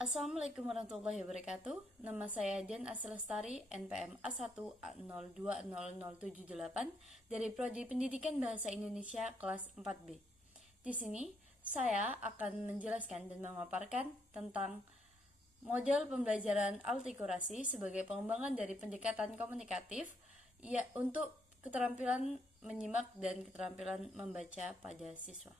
Assalamualaikum warahmatullahi wabarakatuh. Nama saya Dian Aslestari, NPM A1A020078 dari Prodi Pendidikan Bahasa Indonesia kelas 4B. Di sini saya akan menjelaskan dan memaparkan tentang model pembelajaran altikurasi sebagai pengembangan dari pendekatan komunikatif ya untuk keterampilan menyimak dan keterampilan membaca pada siswa.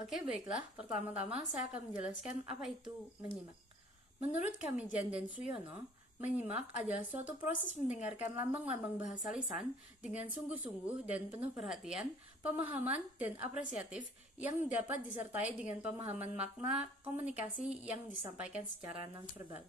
Oke, baiklah. Pertama-tama saya akan menjelaskan apa itu menyimak. Menurut Kamijan dan Suyono, menyimak adalah suatu proses mendengarkan lambang-lambang bahasa lisan dengan sungguh-sungguh dan penuh perhatian, pemahaman, dan apresiatif yang dapat disertai dengan pemahaman makna komunikasi yang disampaikan secara nonverbal.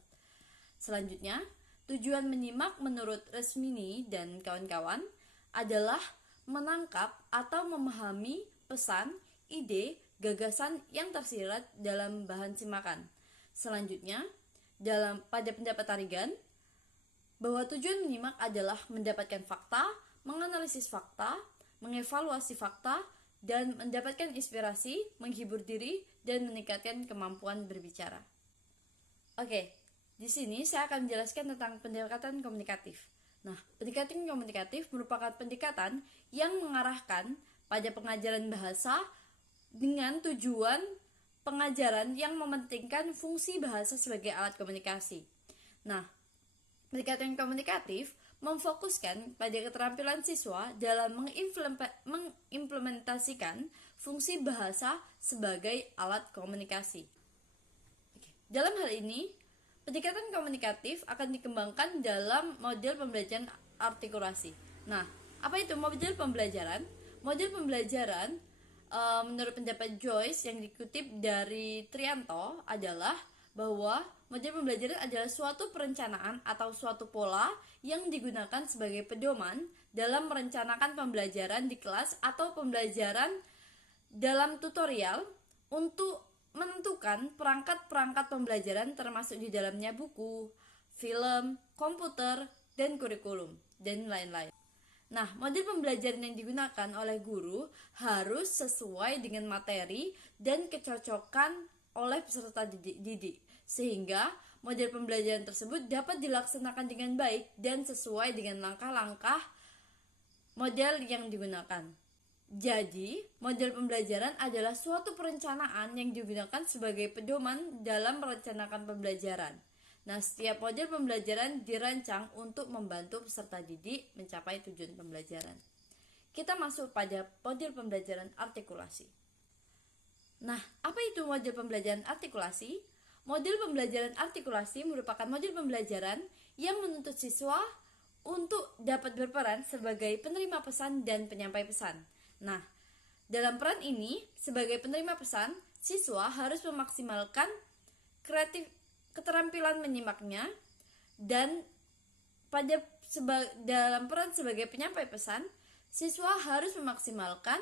Selanjutnya, tujuan menyimak menurut Resmini dan kawan-kawan adalah menangkap atau memahami pesan, ide, gagasan yang tersirat dalam bahan simakan. Selanjutnya, pada pendapat Tarigan, bahwa tujuan menyimak adalah mendapatkan fakta, menganalisis fakta, mengevaluasi fakta, dan mendapatkan inspirasi, menghibur diri, dan meningkatkan kemampuan berbicara. Oke, di sini saya akan menjelaskan tentang pendekatan komunikatif. Nah, pendekatan komunikatif merupakan pendekatan yang mengarahkan pada pengajaran bahasa dengan tujuan pengajaran yang mementingkan fungsi bahasa sebagai alat komunikasi. Nah, pendekatan komunikatif memfokuskan pada keterampilan siswa dalam mengimplementasikan fungsi bahasa sebagai alat komunikasi. Dalam hal ini, pendekatan komunikatif akan dikembangkan dalam model pembelajaran artikulasi. Nah, apa itu model pembelajaran? Model pembelajaran menurut pendapat Joyce yang dikutip dari Trianto adalah bahwa model pembelajaran adalah suatu perencanaan atau suatu pola yang digunakan sebagai pedoman dalam merencanakan pembelajaran di kelas atau pembelajaran dalam tutorial untuk menentukan perangkat-perangkat pembelajaran termasuk di dalamnya buku, film, komputer, dan kurikulum, dan lain-lain. Nah, model pembelajaran yang digunakan oleh guru harus sesuai dengan materi dan kecocokan oleh peserta didik, sehingga model pembelajaran tersebut dapat dilaksanakan dengan baik dan sesuai dengan langkah-langkah model yang digunakan. Jadi, model pembelajaran adalah suatu perencanaan yang digunakan sebagai pedoman dalam merencanakan pembelajaran. Nah, setiap model pembelajaran dirancang untuk membantu peserta didik mencapai tujuan pembelajaran. Kita masuk pada model pembelajaran artikulasi. Nah, apa itu model pembelajaran artikulasi? Model pembelajaran artikulasi merupakan model pembelajaran yang menuntut siswa untuk dapat berperan sebagai penerima pesan dan penyampai pesan. Nah, dalam peran ini, sebagai penerima pesan, siswa harus memaksimalkan keterampilan menyimaknya, dan dalam peran sebagai penyampai pesan, siswa harus memaksimalkan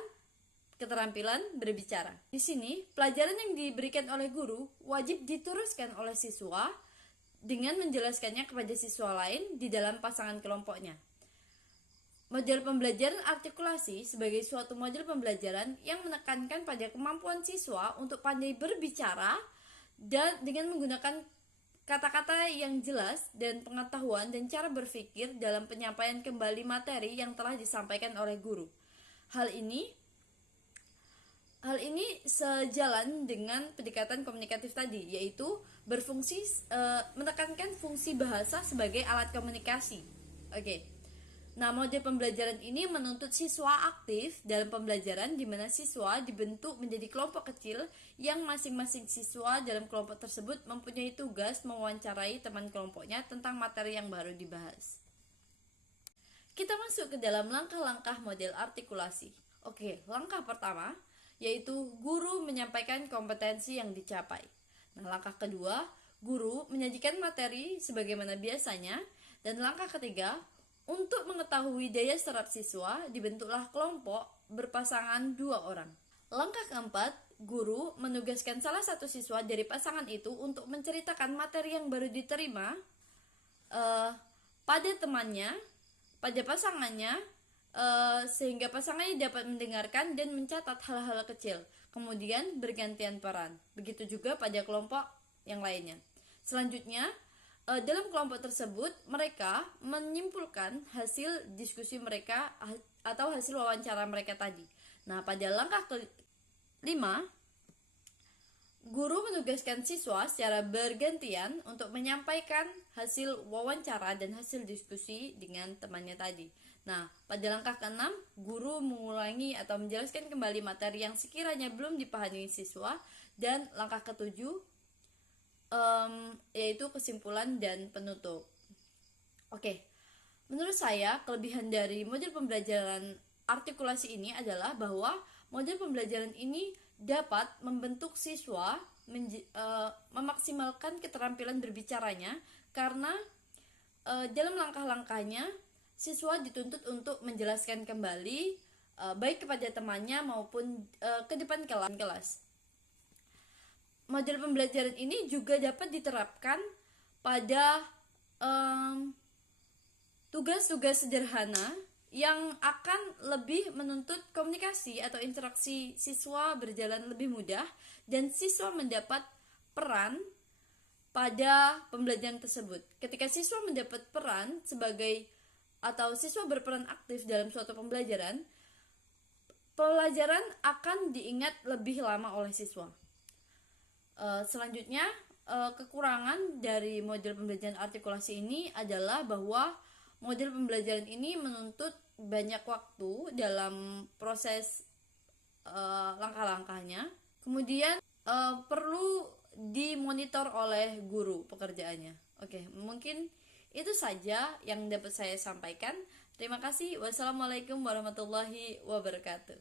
keterampilan berbicara. Di sini, pelajaran yang diberikan oleh guru wajib diteruskan oleh siswa dengan menjelaskannya kepada siswa lain di dalam pasangan kelompoknya. Model pembelajaran artikulasi sebagai suatu model pembelajaran yang menekankan pada kemampuan siswa untuk pandai berbicara dan dengan menggunakan kata-kata yang jelas dan pengetahuan dan cara berpikir dalam penyampaian kembali materi yang telah disampaikan oleh guru. Hal ini sejalan dengan pendekatan komunikatif tadi, yaitu menekankan fungsi bahasa sebagai alat komunikasi. Oke. Nah, model pembelajaran ini menuntut siswa aktif dalam pembelajaran, di mana siswa dibentuk menjadi kelompok kecil yang masing-masing siswa dalam kelompok tersebut mempunyai tugas mewawancarai teman kelompoknya tentang materi yang baru dibahas. Kita masuk ke dalam langkah-langkah model artikulasi. Oke, langkah pertama yaitu guru menyampaikan kompetensi yang dicapai. Nah, langkah kedua, guru menyajikan materi sebagaimana biasanya, dan langkah ketiga, untuk mengetahui daya serap siswa, dibentuklah kelompok berpasangan 2 orang. Langkah keempat, guru menugaskan salah satu siswa dari pasangan itu untuk menceritakan materi yang baru diterima pada temannya, pada pasangannya, sehingga pasangannya dapat mendengarkan dan mencatat hal-hal kecil, kemudian bergantian peran. Begitu juga pada kelompok yang lainnya. Selanjutnya, dalam kelompok tersebut mereka menyimpulkan hasil diskusi mereka atau hasil wawancara mereka tadi. Nah, pada langkah kelima, guru menugaskan siswa secara bergantian untuk menyampaikan hasil wawancara dan hasil diskusi dengan temannya tadi. Nah, pada langkah keenam, guru mengulangi atau menjelaskan kembali materi yang sekiranya belum dipahami siswa. Dan langkah ketujuh, yaitu kesimpulan dan penutup. Oke, menurut saya kelebihan dari model pembelajaran artikulasi ini adalah bahwa model pembelajaran ini dapat membentuk siswa memaksimalkan keterampilan berbicaranya, karena dalam langkah-langkahnya siswa dituntut untuk menjelaskan kembali baik kepada temannya maupun ke depan kelas. Model pembelajaran ini juga dapat diterapkan pada tugas-tugas sederhana yang akan lebih menuntut komunikasi atau interaksi siswa berjalan lebih mudah, dan siswa mendapat peran pada pembelajaran tersebut. Ketika siswa mendapat peran atau siswa berperan aktif dalam suatu pembelajaran, pelajaran akan diingat lebih lama oleh siswa. Selanjutnya, kekurangan dari model pembelajaran artikulasi ini adalah bahwa model pembelajaran ini menuntut banyak waktu dalam proses langkah-langkahnya. Kemudian perlu dimonitor oleh guru pekerjaannya. Oke, mungkin itu saja yang dapat saya sampaikan. Terima kasih. Wassalamualaikum warahmatullahi wabarakatuh.